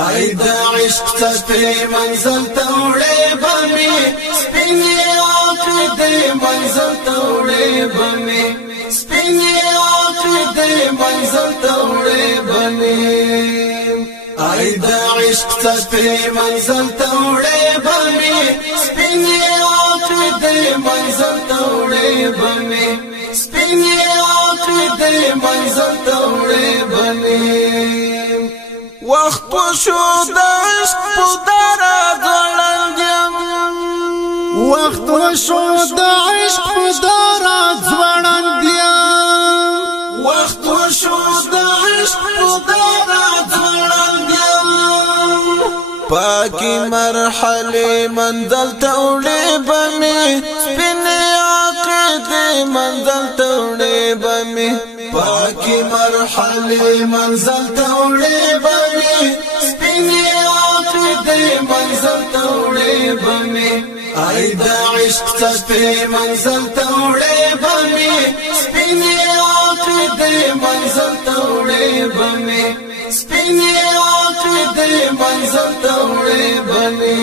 آی دا عشق څپې منزل ته وړې به مې سپینې عقیدې منزل ته وړې به مې سپینې عقیدې منزل ته وړې به مې آی دا عشق څپې منزل ته وړې به مې سپینې عقیدې منزل ته وړې به مې سپینې عقیدې منزل ته وړې به مې وقت شو د عشق په دره ځوړندیم وقت شو د عشق په دره ځوړندیم وقت شو د عشق په دره ځوړندیم پاکی مرحله منزل ته وړې به مې سپینې عقیدې منزل ته وړې به مې پاکی مرحله منزل ته وړې به مې سپینې عقیدې منزل ته وړې به مې آی دا عشق څپې منزل ته وړې به مې سپینې عقیدې منزل ته وړې به مې سپینې عقیدې منزل ته وړې به مې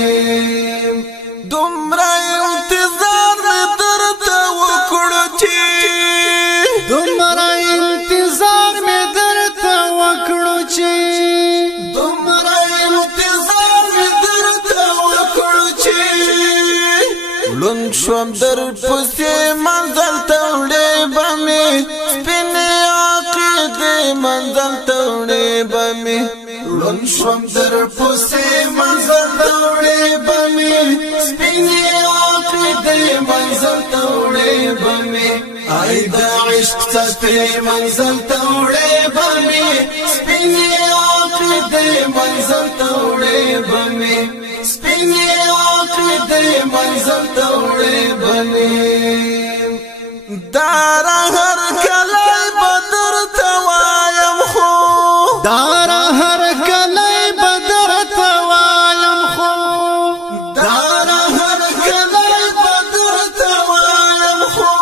دومره انتظار مې درته وکړو چې دومره انتظار مې درته وکړو چې دومره انتظار مې درته وکړو چې لون شوم در پسې منزل ته وړې به مې سپینې عقیدې منزل ته وړې به مې لون شوم در پسې منزل ته وړې به مې سپینې عقیدې منزل ته وړې به مې آی دا عشق څپې منزل ته وړې به مې سپینې عقیدې منزل ته وړې به مې سپینې عقیدې منزل ته وړې به مې دار هر کله بدر ته وایم خو دار هر کله بدر ته وایم خو دار هر کله بدر ته وایم خو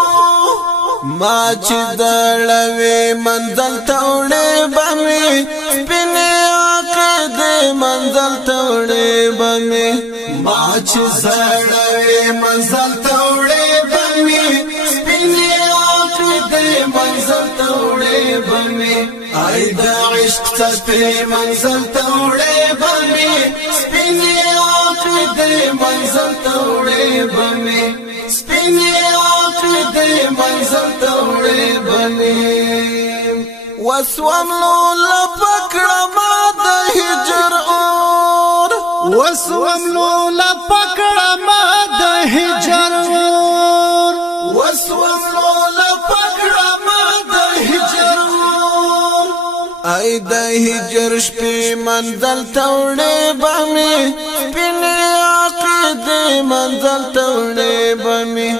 ما چې دړوي منزل ته وړې به مې سپینې عقیدې منزل ته وړې به مې ما چې زړوي منزل ته وړې به مې سپینې عقیدې منزل ته وړې به مې آی دا عشق څپې منزل ته وړې به مې سپینې عقیدې منزل ته وړې به مې سپینې عقیدې منزل ته وړې به مې وسوم لولا پکړه ما د هجر اور وسوم لولا پکړه ما د هجر اور وسوم لولا پکړه ما د هجر اور ای د هجر شپې منزل ته وړې به مې سپینې عقیدې منزل ته وړې به مې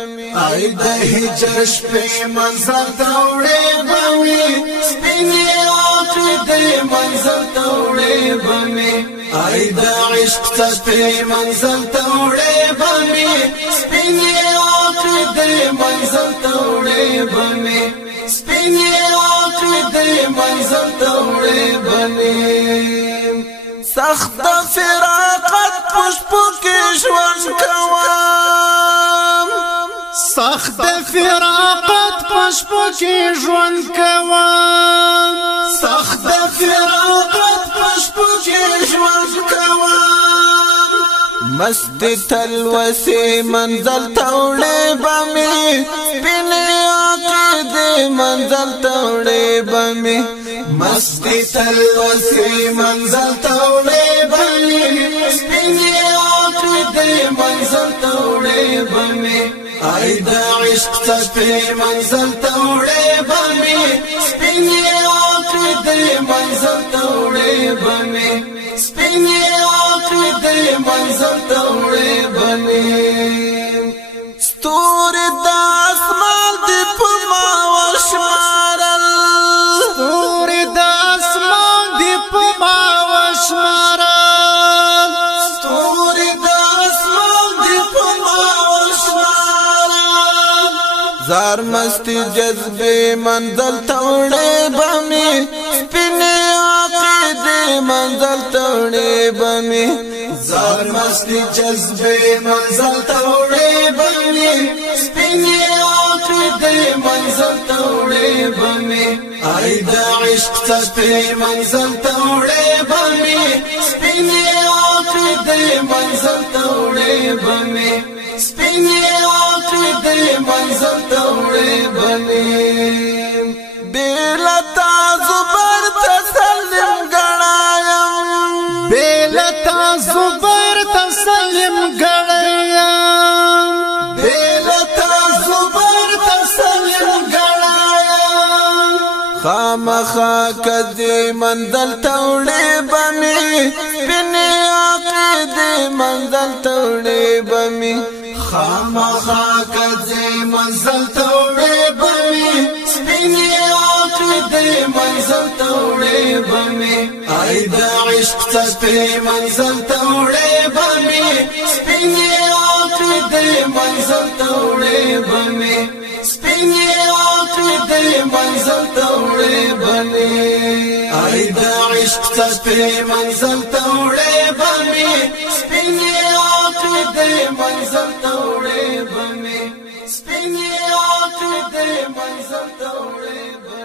آی د هجر شپې منزل ته وړې به مې سپینې عقیدې منزل ته وړې به مې آی د عشق څپې منزل ته وړې به مې سپینې عقیدې منزل ته وړې به مې سپینې عقیدې منزل ته وړې به مې سخت د فراقت پشپو کې ژوند کوم سخت د فراقت پشپو کې ژوند کوم سخت د فراقت پشپو کې ژوند کوم مست تلوسې منزل ته وړې به مې سپینې عقیدې منزل ته وړې به مې مست تلوسې منزل ته وړې به مې سپینې عقیدې منزل ته وړې به مې آی دا عشق څپې منزل ته وړې به مې سپینې عقیدې منزل ته وړې به مې سپینې عقیدې منزل ته وړې به مې ستوري د اسمان دی په ما وشمارل ستوري د اسمان دی په ما وشمارل ستوري د اسمان دی په ما وشمارل زار مستی جذبې منزل ته وړې به مې سپینې عقیدې منزل توڑے بمی زار مستی جذبے منزل توڑے بمی سپینی عقل دے منزل توڑے بمی آئی دا عشق څپې منزل توڑے بمی سپینی عقل دے منزل توڑے بمی سپینی عقل دے منزل توڑے بمی بیلتا زبر تسلیم گڑایم بیلتا زبر تسلیم گڑایم بیلتا زبر تسلیم گڑایم خامخا کدی منزل توڑے بمی سپینی عقل منزل توڑے بمی خامخا کدی منزل توڑے بمی سپینی عقل دے منزل توڑے بمی آئی دا عشق څپې منزل توڑے بمی سپینی عقل دے منزل توڑے بمی سپینی عقل دے منزل توڑے بمی آئی دا عشق څپې منزل توڑے بمی سپینی عقل دے منزل توڑے بمی سپینی عقل دے منزل توڑے بمی